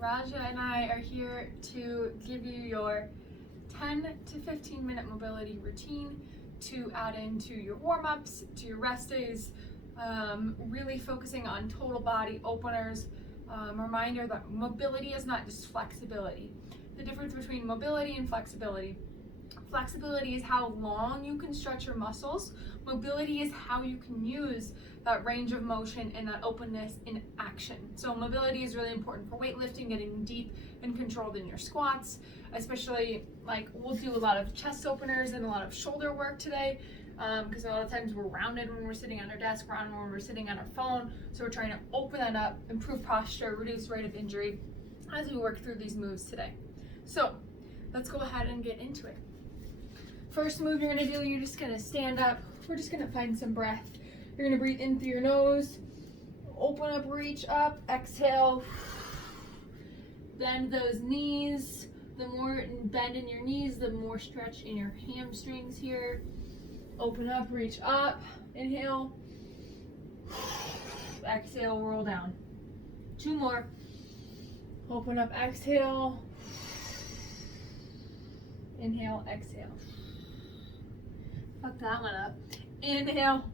Raja and I are here to give you your 10 to 15 minute mobility routine to add into your warm-ups, to your rest days, really focusing on total body openers. Reminder that mobility is not just flexibility. The difference between mobility and flexibility. Flexibility is how long you can stretch your muscles. Mobility is how you can use that range of motion and that openness in action. So mobility is really important for weightlifting, getting deep and controlled in your squats, especially like we'll do a lot of chest openers and a lot of shoulder work today, because a lot of times we're rounded when we're sitting on our desk, rounded when we're sitting on our phone. So we're trying to open that up, improve posture, reduce rate of injury as we work through these moves today. So let's go ahead and get into it. First move you're gonna do, you're just gonna stand up. We're just gonna find some breath. You're gonna breathe in through your nose, open up, reach up, exhale. Bend those knees. The more bend in your knees, the more stretch in your hamstrings here. Open up, reach up, inhale. Exhale, roll down. 2 more. Open up, exhale. Inhale, exhale. Fuck that one up. Inhale.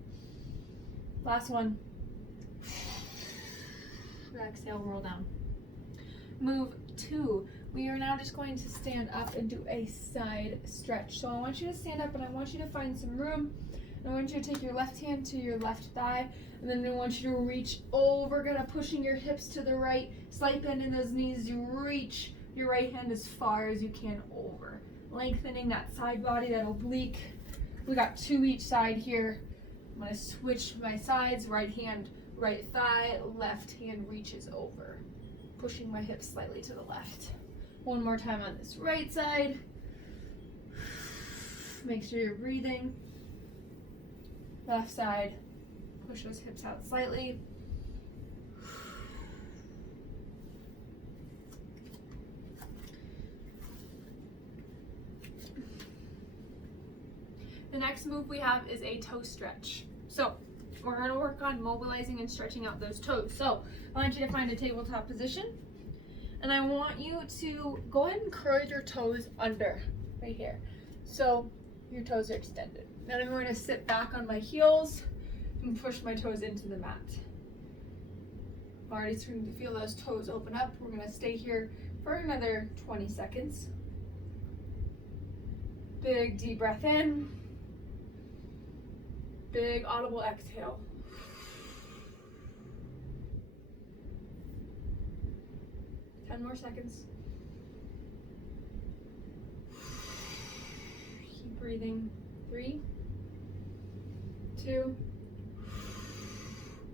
Last one. Exhale, roll down. Move 2. We are now just going to stand up and do a side stretch. So I want you to stand up and I want you to find some room. I want you to take your left hand to your left thigh, and then I want you to reach over, kind of pushing your hips to the right, slight bend in those knees. You reach your right hand as far as you can over, lengthening that side body, that oblique. We got 2 each side here. I'm gonna switch my sides, right hand, right thigh, left hand reaches over, pushing my hips slightly to the left. 1 more time on this right side. Make sure you're breathing. Left side, push those hips out slightly. The next move we have is a toe stretch. So we're going to work on mobilizing and stretching out those toes. So I want you to find a tabletop position, and I want you to go ahead and curl your toes under right here. So your toes are extended. Then I'm going to sit back on my heels and push my toes into the mat. I'm already starting to feel those toes open up. We're going to stay here for another 20 seconds. Big deep breath in. Big audible exhale. Ten more seconds. Keep breathing. 3, 2,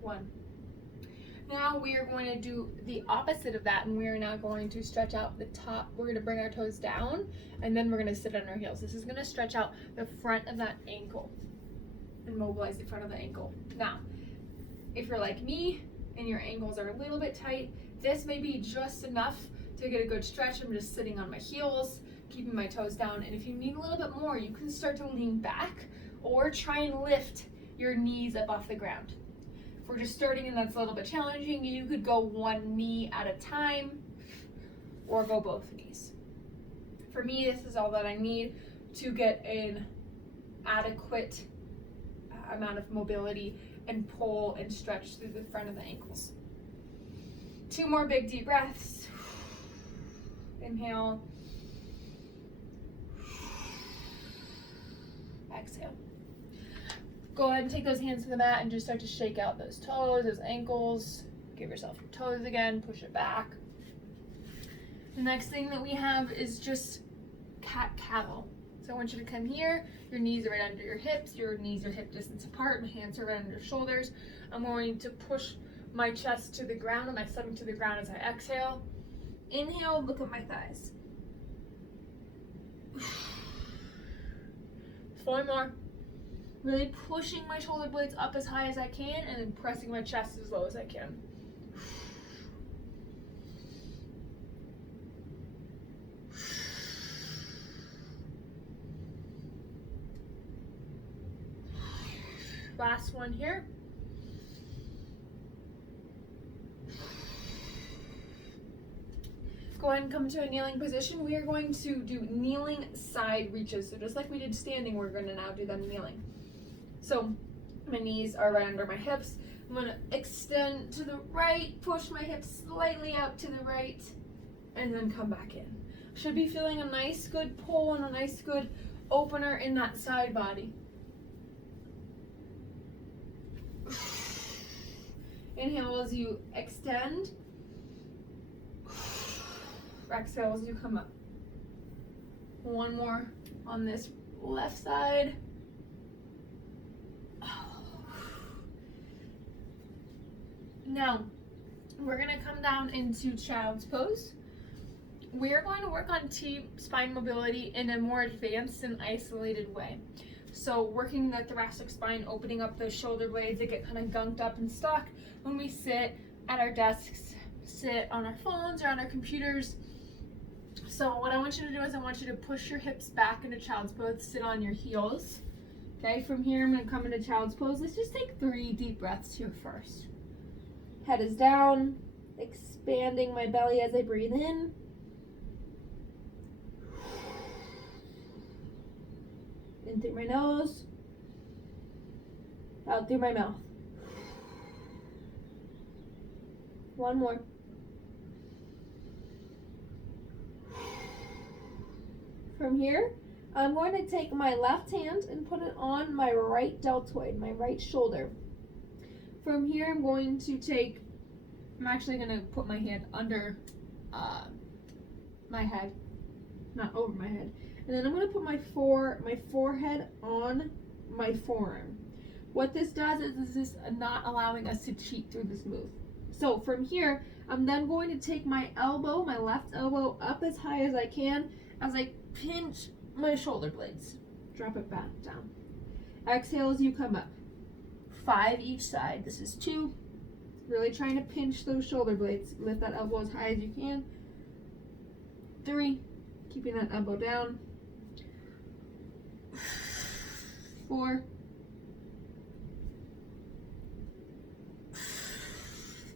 1. Now we are going to do the opposite of that, and we are now going to stretch out the top. We're going to bring our toes down, and then we're going to sit on our heels. This is going to stretch out the front of that ankle and mobilize the front of the ankle. Now, if you're like me and your ankles are a little bit tight, this may be just enough to get a good stretch. I'm just sitting on my heels, keeping my toes down, and if you need a little bit more, you can start to lean back or try and lift your knees up off the ground. If we're just starting and that's a little bit challenging, you could go 1 knee at a time or go both knees. For me, this is all that I need to get an adequate amount of mobility and pull and stretch through the front of the ankles. 2 more big deep breaths. Inhale. Exhale. Go ahead and take those hands to the mat and just start to shake out those toes, those ankles. Give yourself your toes again, push it back. The next thing that we have is just cat-cow. So I want you to come here, your knees are right under your hips, your knees are hip distance apart, my hands are right under your shoulders. I'm going to push my chest to the ground and my stomach to the ground as I exhale. Inhale, look at my thighs. 4 more. Really pushing my shoulder blades up as high as I can and then pressing my chest as low as I can. Last one here. go ahead and come to a kneeling position. We are going to do kneeling side reaches. So just like we did standing, we're going to now do them kneeling. So my knees are right under my hips. I'm going to extend to the right, push my hips slightly out to the right, and then come back in. Should be feeling a nice good pull and a nice good opener in that side body. Inhale as you extend. Exhale as you come up. One more on this left side. Now, we're going to come down into child's pose. We're going to work on T-spine mobility in a more advanced and isolated way. So working the thoracic spine, opening up those shoulder blades that get kind of gunked up and stuck when we sit at our desks, sit on our phones or on our computers. So what I want you to do is I want you to push your hips back into child's pose, sit on your heels. Okay, from here I'm going to come into child's pose. Let's just take 3 deep breaths here first. Head is down, expanding my belly as I breathe in. In through my nose, out through my mouth. One more. From here, I'm going to take my left hand and put it on my right deltoid, my right shoulder. From here, I'm actually going to put my hand under my head, not over my head. And then I'm going to put my forehead on my forearm. What this does is this is not allowing us to cheat through this move. So from here, I'm then going to take my elbow, my left elbow, up as high as I can as I pinch my shoulder blades. Drop it back down. Exhale as you come up. 5 each side. This is 2. Really trying to pinch those shoulder blades. Lift that elbow as high as you can. 3. Keeping that elbow down. 4.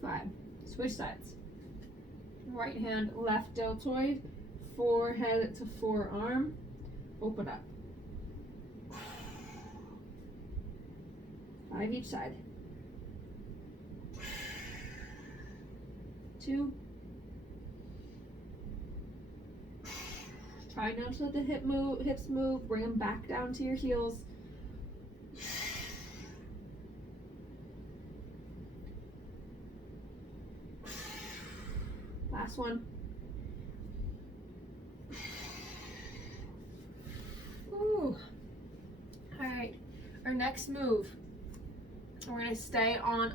5. Switch sides. Right hand, left deltoid, forehead to forearm. Open up. 5 each side. 2. Try not to let the hips move. Bring them back down to your heels. Last one. Ooh. All right. Our next move. We're going to stay on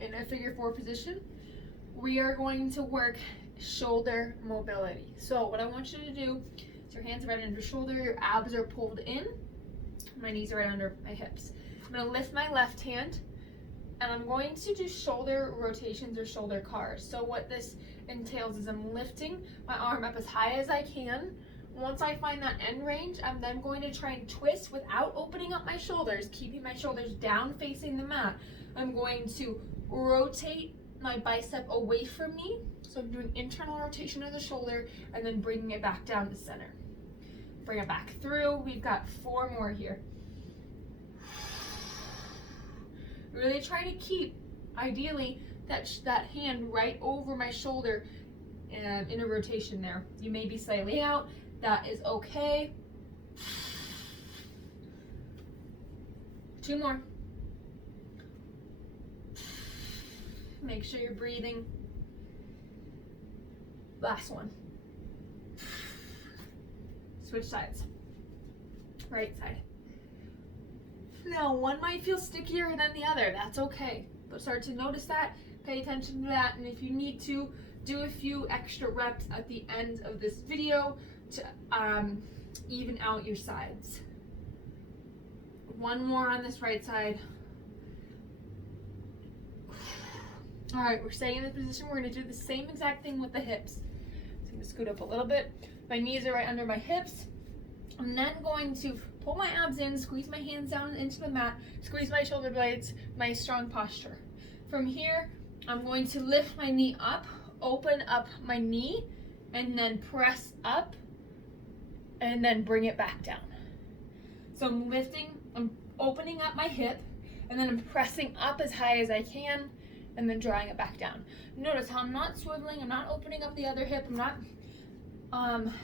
in a figure 4 position. We are going to work shoulder mobility. So what I want you to do is your hands are right under your shoulder, your abs are pulled in, my knees are right under my hips. I'm going to lift my left hand and I'm going to do shoulder rotations or shoulder cars. So what this entails is I'm lifting my arm up as high as I can. Once I find that end range, I'm then going to try and twist without opening up my shoulders, keeping my shoulders down facing the mat. I'm going to rotate my bicep away from me. So I'm doing internal rotation of the shoulder and then bringing it back down to center. Bring it back through. We've got 4 more here. Really try to keep, ideally, that hand right over my shoulder in a rotation there. You may be slightly out. That is okay. 2 more. Make sure you're breathing. Last one. Switch sides. Right side. Now, one might feel stickier than the other. That's okay. But start to notice that. Pay attention to that. And if you need to, do a few extra reps at the end of this video to even out your sides. 1 more on this right side. All right, we're staying in this position. We're going to do the same exact thing with the hips. So I'm going to scoot up a little bit. My knees are right under my hips. I'm then going to pull my abs in, squeeze my hands down into the mat, squeeze my shoulder blades, nice strong posture. From here, I'm going to lift my knee up open up my knee and then press up and then bring it back down. So I'm opening up my hip and then I'm pressing up as high as I can and then drawing it back down. Notice how I'm not swiveling, I'm not opening up the other hip, I'm not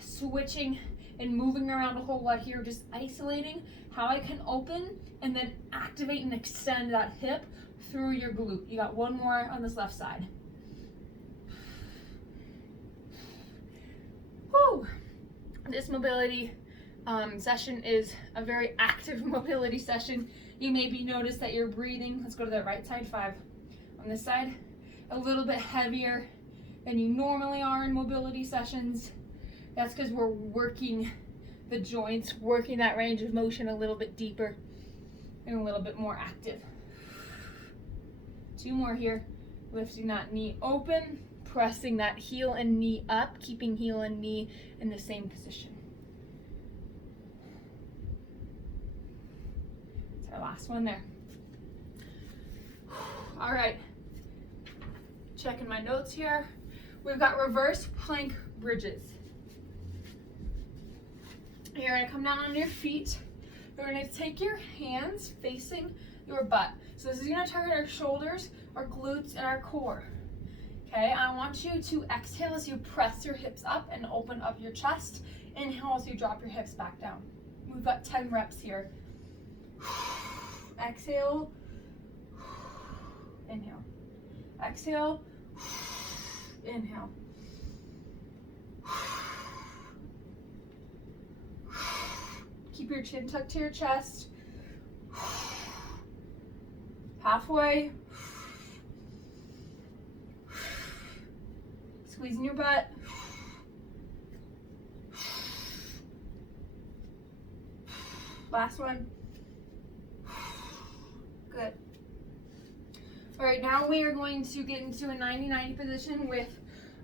switching and moving around a whole lot here, just isolating how I can open and then activate and extend that hip through your glute. You got one more on this left side. Whew. This mobility session is a very active mobility session. You maybe notice that you're breathing. Let's go to the right side, 5. On this side, a little bit heavier than you normally are in mobility sessions. That's because we're working the joints, working that range of motion a little bit deeper and a little bit more active. 2 more here. Lifting that knee open, pressing that heel and knee up, keeping heel and knee in the same position. That's our last one there. All right, checking my notes here. We've got reverse plank bridges. You're gonna come down on your feet. You're gonna take your hands facing your butt. So this is gonna target our shoulders, our glutes, and our core. Okay, I want you to exhale as you press your hips up and open up your chest. Inhale as you drop your hips back down. We've got 10 reps here. Exhale. Inhale. Exhale. Inhale. Keep your chin tucked to your chest. Halfway. Squeezing your butt. Last one. Good. All right, now we are going to get into a 90-90 position with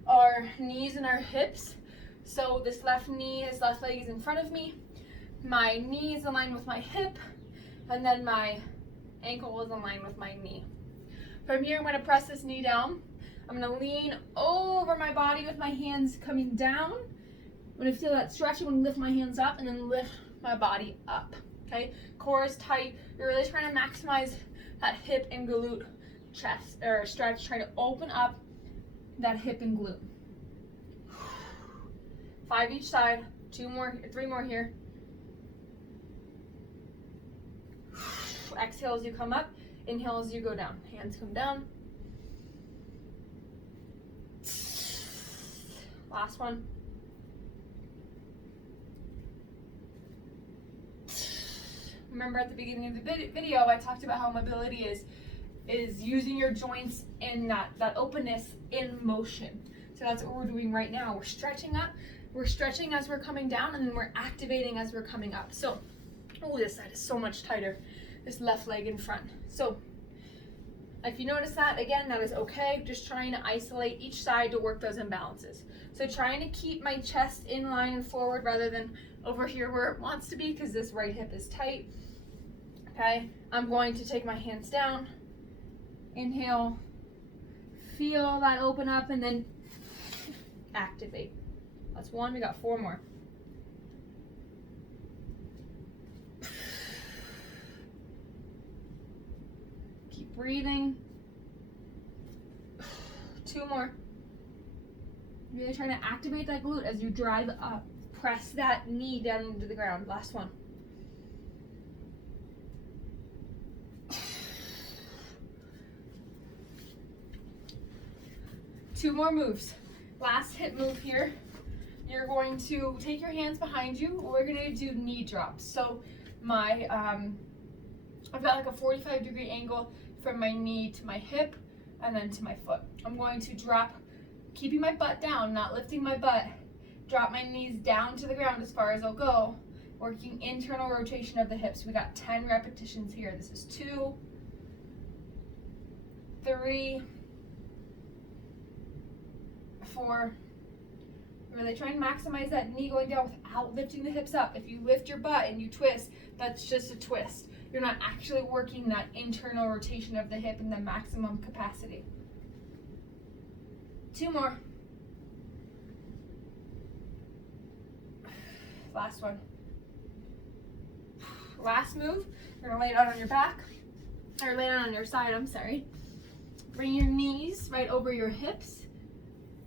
our knees and our hips. So this left knee, this left leg is in front of me. My knee is aligned with my hip, and then my ankle is aligned with my knee. From here, I'm going to press this knee down. I'm going to lean over my body with my hands coming down. I'm going to feel that stretch. I'm going to lift my hands up and then lift my body up. Okay, core is tight. You're really trying to maximize that hip and glute chest or stretch. Try to open up that hip and glute. 5 each side. 2 more, 3 more here. Exhale as you come up. Inhale as you go down. Hands come down. Last one. Remember at the beginning of the video, I talked about how mobility is using your joints in that openness in motion. So that's what we're doing right now. We're stretching up. We're stretching as we're coming down, and then we're activating as we're coming up. So, oh, this side is so much tighter. This left leg in front. So if you notice that, again, that is okay. Just trying to isolate each side to work those imbalances. So trying to keep my chest in line and forward rather than over here where it wants to be, because this right hip is tight. Okay, I'm going to take my hands down. Inhale, feel that open up, and then activate. That's 1, we got 4 more. Keep breathing. 2 more. Really trying to activate that glute as you drive up. Press that knee down into the ground. Last one. Two more moves. Last hip move here. You're going to take your hands behind you. We're going to do knee drops. So my I've got like a 45-degree angle from my knee to my hip and then to my foot. I'm going to drop, keeping my butt down, not lifting my butt. Drop my knees down to the ground as far as I'll go, working internal rotation of the hips. We got 10 repetitions here. This is 2, 3, 4. Really try and maximize that knee going down without lifting the hips up. If you lift your butt and you twist, that's just a twist. You're not actually working that internal rotation of the hip in the maximum capacity. 2 more. Last one. Last move, you're gonna lay down on your back, or lay down on your side, I'm sorry. Bring your knees right over your hips,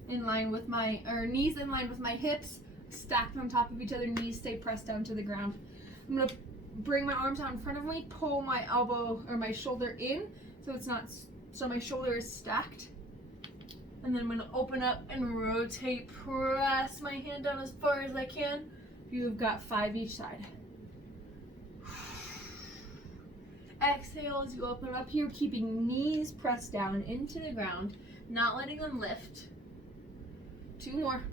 in line with knees in line with my hips, stacked on top of each other, knees stay pressed down to the ground. I'm gonna bring my arms out in front of me, pull my elbow or my shoulder in, so my shoulder is stacked. And then I'm gonna open up and rotate, press my hand down as far as I can. You've got 5 each side. Exhale as you open up here, keeping knees pressed down into the ground, not letting them lift. 2 more.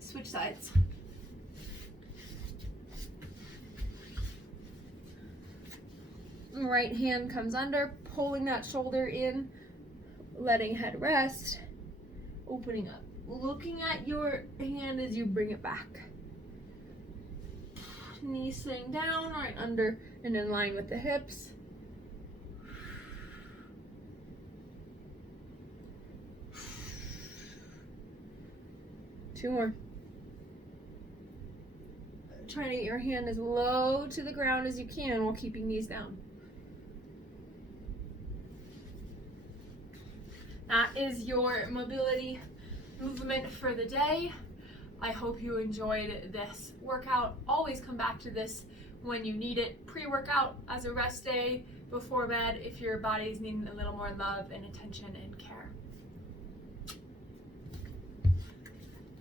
Switch sides. Right hand comes under, pulling that shoulder in, letting head rest, opening up. Looking at your hand as you bring it back. Knees sitting down, right under and in line with the hips. Two more. Try to get your hand as low to the ground as you can while keeping knees down. That is your mobility movement for the day. I hope you enjoyed this workout. Always come back to this when you need it. Pre-workout as a rest day before bed if your body's needing a little more love and attention and care.